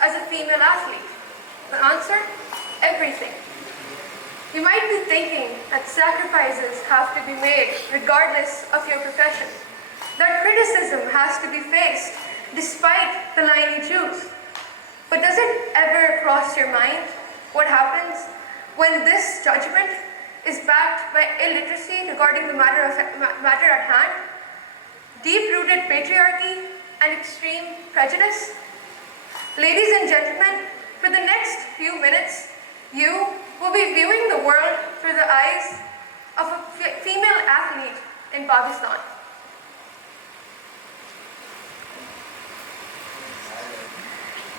as a female athlete? The answer? Everything. You might be thinking that sacrifices have to be made regardless of your profession, that criticism has to be faced despite the line you choose. But does it ever cross your mind what happens when this judgment is backed by illiteracy regarding the matter at hand, deep-rooted patriarchy, and extreme prejudice? Ladies and gentlemen, for the next few minutes, you will be viewing the world through the eyes of a female athlete in Pakistan.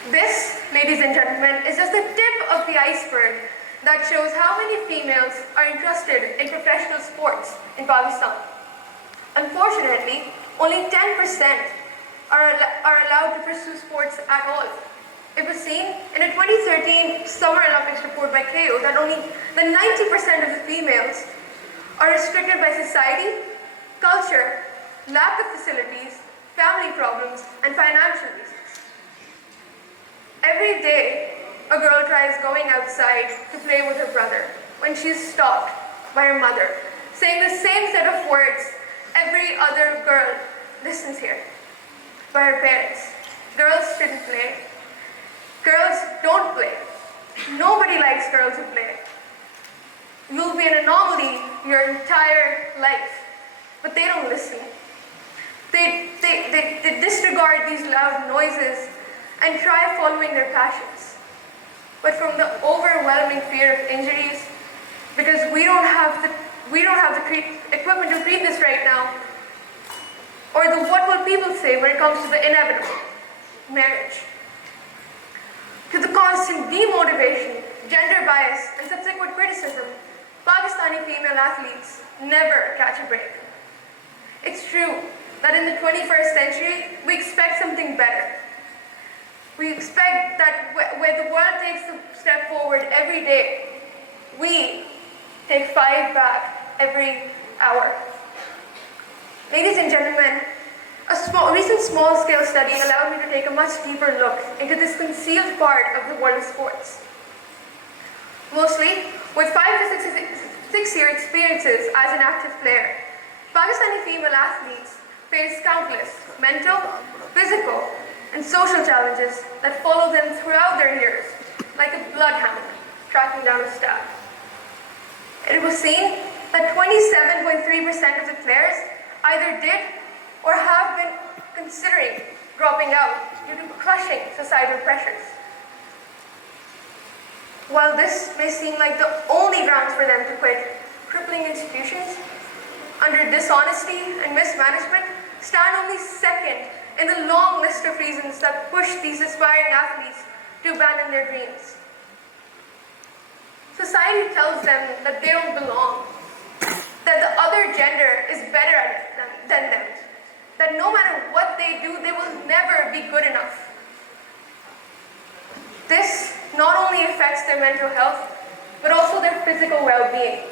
This, ladies and gentlemen, is just the tip of the iceberg that shows how many females are interested in professional sports in Pakistan. Unfortunately, only 10% are allowed to pursue sports at all. It was seen in a 2013 Summer Olympics report by KO that only 90% of the females are restricted by society, culture, lack of facilities, family problems, and financial reasons. Every day, a girl tries going outside to play with her brother when she's stopped by her mother, saying the same set of words every other girl listens here by her parents. Girls shouldn't play. Girls don't play. Nobody likes girls who play. You'll be an anomaly your entire life. But they don't listen. They disregard these loud noises and try following their passions. But from the overwhelming fear of injuries, because we don't have the equipment to treat this right now, or the what will people say when it comes to the inevitable, marriage, to the constant demotivation, gender bias, and subsequent criticism, Pakistani female athletes never catch a break. It's true that in the 21st century, we expect something better. We expect that where the world takes a step forward every day, we take 5 back every hour. Ladies and gentlemen, a recent small-scale study allowed me to take a much deeper look into this concealed part of the world of sports. Mostly, with 5 to 6 year experiences as an active player, Pakistani female athletes face countless mental, physical, and social challenges that follow them throughout their years, like a bloodhound tracking down a stag. It was seen that 27.3% of the players either did or have been considering dropping out due to crushing societal pressures. While this may seem like the only grounds for them to quit, crippling institutions, under dishonesty and mismanagement, stand only second in the long list of reasons that push these aspiring athletes to abandon their dreams. Society tells them that they don't belong, that the other gender is better at it than them, that no matter what they do, they will never be good enough. This not only affects their mental health, but also their physical well-being.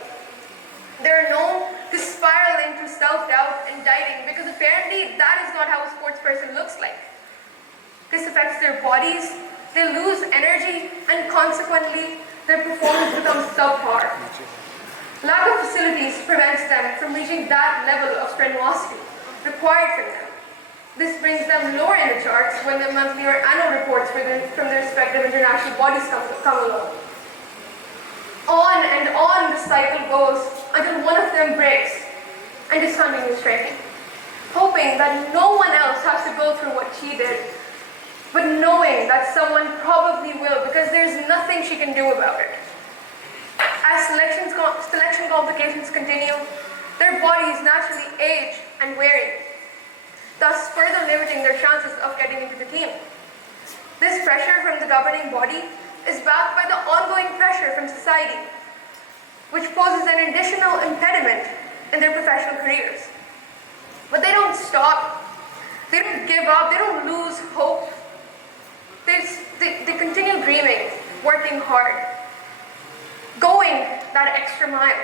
They're known to spiral into self-doubt and dieting because apparently that is not how a sports person looks like. This affects their bodies, they lose energy, and consequently, their performance becomes subpar. Lack of facilities prevents them from reaching that level of strenuosity required from them. This brings them lower in the charts when the monthly or annual reports from their respective international bodies come along. On and on the cycle goes until one of them breaks and discontinues training, hoping that no one else has to go through what she did, but knowing that someone probably will because there's nothing she can do about it. As selection complications continue, their bodies naturally age and weary, thus further limiting their chances of getting into the team. This pressure from the governing body is backed by the ongoing pressure from society, which poses an additional impediment in their professional careers. But they don't stop, they don't give up, they don't lose hope. They continue dreaming, working hard, going that extra mile.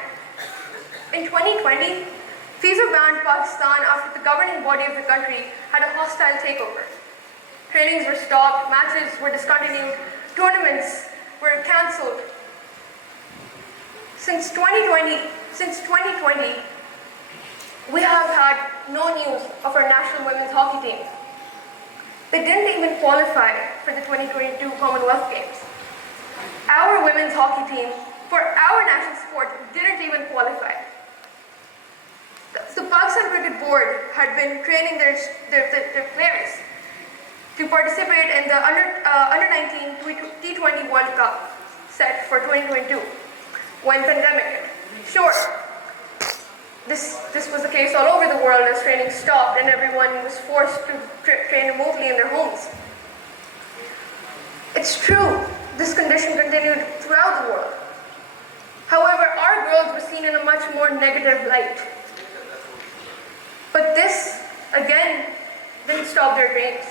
In 2020, FIFA banned Pakistan after the governing body of the country had a hostile takeover. Trainings were stopped, matches were discontinued, tournaments were cancelled. Since 2020, we have had no news of our national women's hockey team. They didn't even qualify for the 2022 Commonwealth Games. Our women's hockey team, for our national sport, didn't even qualify. The Pakistan Cricket Board had been training their players to participate in the Under-19 T20 World Cup set for 2022 when pandemic hit. Sure, this was the case all over the world as training stopped and everyone was forced to train remotely in their homes. It's true, this condition continued throughout the world. However, our girls were seen in a much more negative light. But this, again, didn't stop their dreams.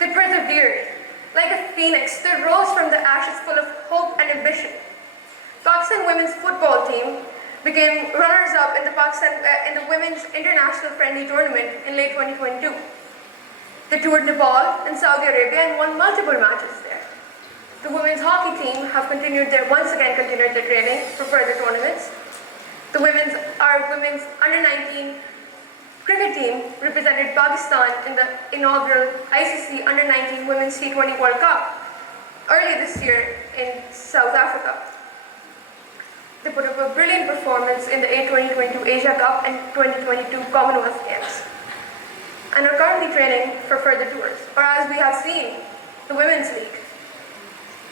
They persevered. Like a phoenix, they rose from the ashes full of hope and ambition. Pakistan women's football team became runners-up in the women's international friendly tournament in late 2022. They toured Nepal and Saudi Arabia and won multiple matches there. The women's hockey team have once again continued their training for further tournaments. Our women's under-19 cricket team represented Pakistan in the inaugural ICC Under-19 Women's T20 World Cup early this year in South Africa. They put up a brilliant performance in the 2022 Asia Cup and 2022 Commonwealth Games, and are currently training for further tours, or as we have seen, the Women's League.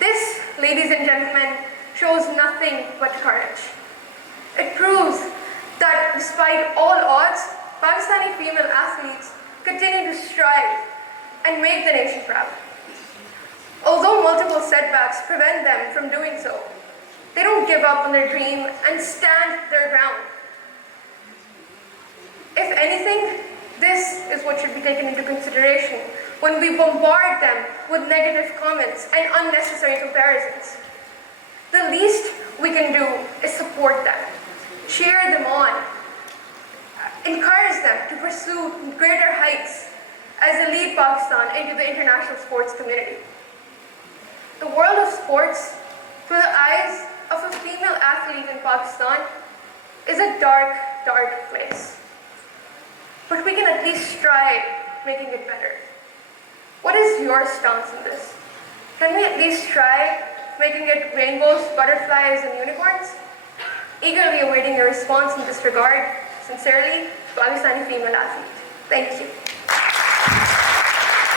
This, ladies and gentlemen, shows nothing but courage. It proves that despite all odds, Pakistani female athletes continue to strive and make the nation proud. Although multiple setbacks prevent them from doing so, they don't give up on their dream and stand their ground. If anything, this is what should be taken into consideration when we bombard them with negative comments and unnecessary comparisons. The least we can do is support them, cheer them on, encourage them to pursue greater heights as they lead Pakistan into the international sports community. The world of sports, through the eyes of a female athlete in Pakistan, is a dark, dark place. But we can at least strive making it better. What is your stance on this? Can we at least try making it rainbows, butterflies, and unicorns? Eagerly awaiting your response in this regard. Sincerely, Pakistani female athlete. Thank you.